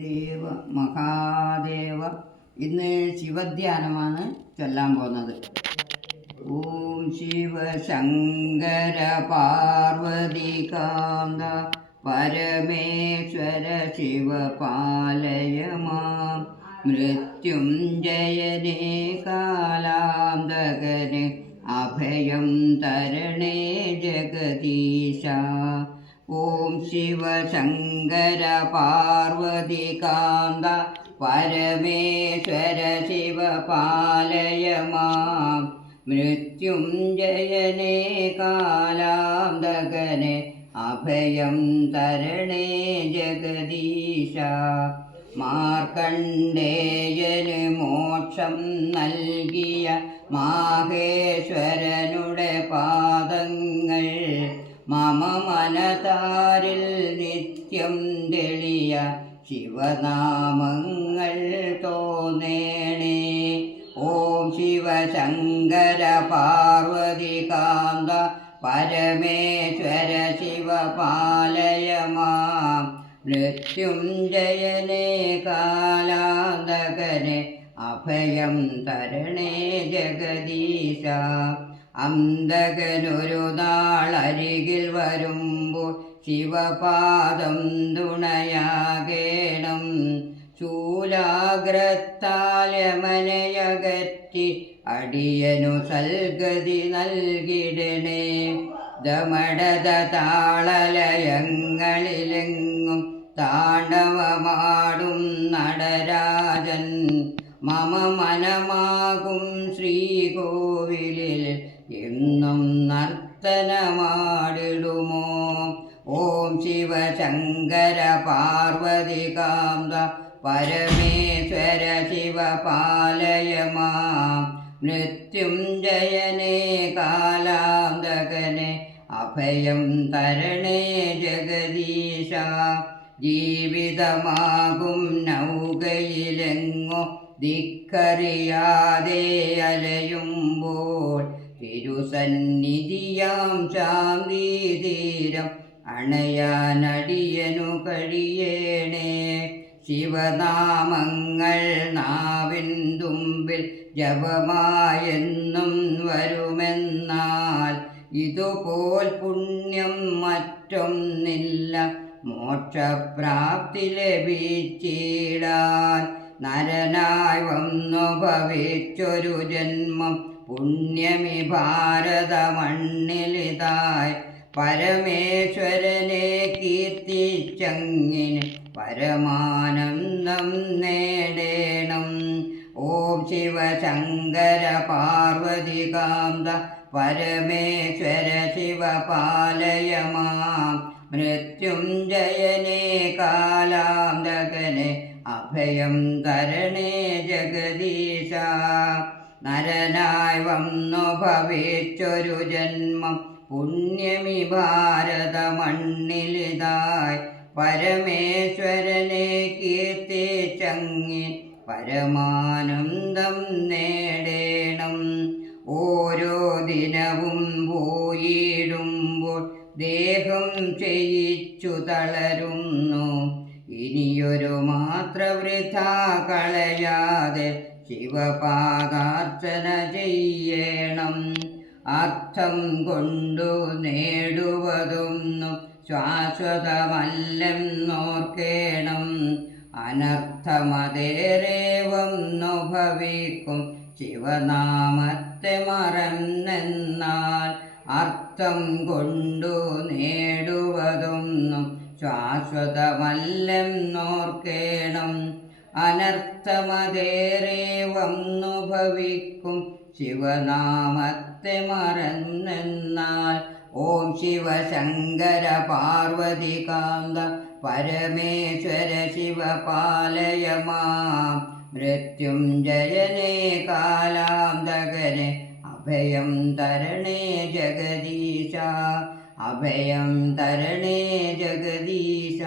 ദേവ മഹാദേവ. ഇന്ന് ശിവധ്യാനമാണ് ചൊല്ലാൻ പോകുന്നത്. ഓം ശിവശങ്കര പാർവതി കാന്ത പരമേശ്വര ശിവപാലയ മാം മൃത്യുഞ്ജയനേ കാലാന്തകന് അഭയം തരണേ ജഗദീശ. ഓം ശിവശങ്കര പാർവതി കാന്ത പരമേശ്വര ശിവപാലയ മാം മൃത്യുഞ്ജയനേ കാലാന്തകനെ അഭയം തരണേ ജഗദീശ. മാർക്കണ്ഡേയന് മോക്ഷം നൽകിയ മാഹേശ്വരനുടെ പാദങ്ങൾ മമ മനതാരിൽ നിത്യം തെളിയ ശിവനാമങ്ങൾ തോന്നേണേ. ഓം ശിവശങ്കര പാർവതി കാന്ത പരമേശ്വര ശിവപാലയ മാം മൃത്യുഞ്ജയനേ കാലാന്തകനെ അഭയം തരണേ ജഗദീശ. അന്തകനൊരു നാളരികിൽ വരുമ്പോൾ ശിവപാദം തുണയാകേണം. ശൂലാഗ്രത്താലമനയകറ്റി അടിയനു സൽഗതി നൽകിടണേ. ദമടത താളലയങ്ങളിലെങ്ങും താണ്ഡവമാടും നടരാജൻ. മമ മനമാകും ശ്രീകോവിലിൽ എന്നും നർത്തനമാടിടുമോ? ഓം ശിവശങ്കര പാർവതി കാന്ത പരമേശ്വര ശിവപാലയ മാം മൃത്യുഞ്ജയനേ കാലാന്തകനെ അഭയം തരണേ ജഗദീശ. ജീവിതമാകും നൗകയിലെങ്ങോ ധിക്കറിയാതെ അലയുമ്പോൾ തിരുസന്നിധിയാം ശാന്തി തീരം അണയാനടിയനു കഴിയേണേ. ശിവനാമങ്ങൾ നാവിൻ തുമ്പിൽ ജപമായെന്നും വരുമെന്നാൽ ഇതുപോൽ പുണ്യം മറ്റൊന്നില്ല. മോക്ഷപ്രാപ്തി ലഭിച്ചിടാൻ നരനായി വന്നു ഭവിച്ചൊരു ജന്മം പുണ്യമി ഭാരത മണ്ണിലിതായി പരമേശ്വരനെ കീർത്തിച്ചങ്ങിന് പരമാനന്ദം നേടേണം. ഓം ശിവശങ്കര പാർവതികാന്ത പരമേശ്വര ശിവപാലയ മാം മൃത്യുഞ്ജയനേ കാലാന്തകനെ അഭയം തരണേ ജഗദീശ. നരനായി വന്നു ഭവിച്ചൊരു ജന്മം പുണ്യമി ഭാരത മണ്ണിലിതായി പരമേശ്വരനെ കീർത്തി ചങ്ങി പരമാനന്ദം നേടേണം. ഓരോ ദിനവും പോയിടുമ്പോൾ ദേഹം ചെയ്യിച്ചു തളരുന്നു ശിവപാദാർച്ചന ചെയ്യണം. അർത്ഥം കൊണ്ടു നേടുവതൊന്നും ശാശ്വതമല്ലെന്നോർക്കേണം. അനർത്ഥമതേറെ വന്നു ഭവിക്കും ശിവനാമത്തെ മറന്നെന്നാൽ അർത്ഥം കൊണ്ടു നേടുവതൊന്നും ശാശ്വതമല്ലെന്നോർക്കേണം. അനർത്ഥമതേറെ വന്നു ഭവിക്കും ശിവനാമത്തെ മറന്നെന്നാൽ. ഓം ശിവശങ്കര പാർവതി കാന്ത പരമേശ്വര ശിവപാലയ മാം മൃത്യുഞ്ജയനേ കാലാന്തകനെ അഭയം തരണേ ജഗദീശ. അഭയം തരണേ ജഗദീശ.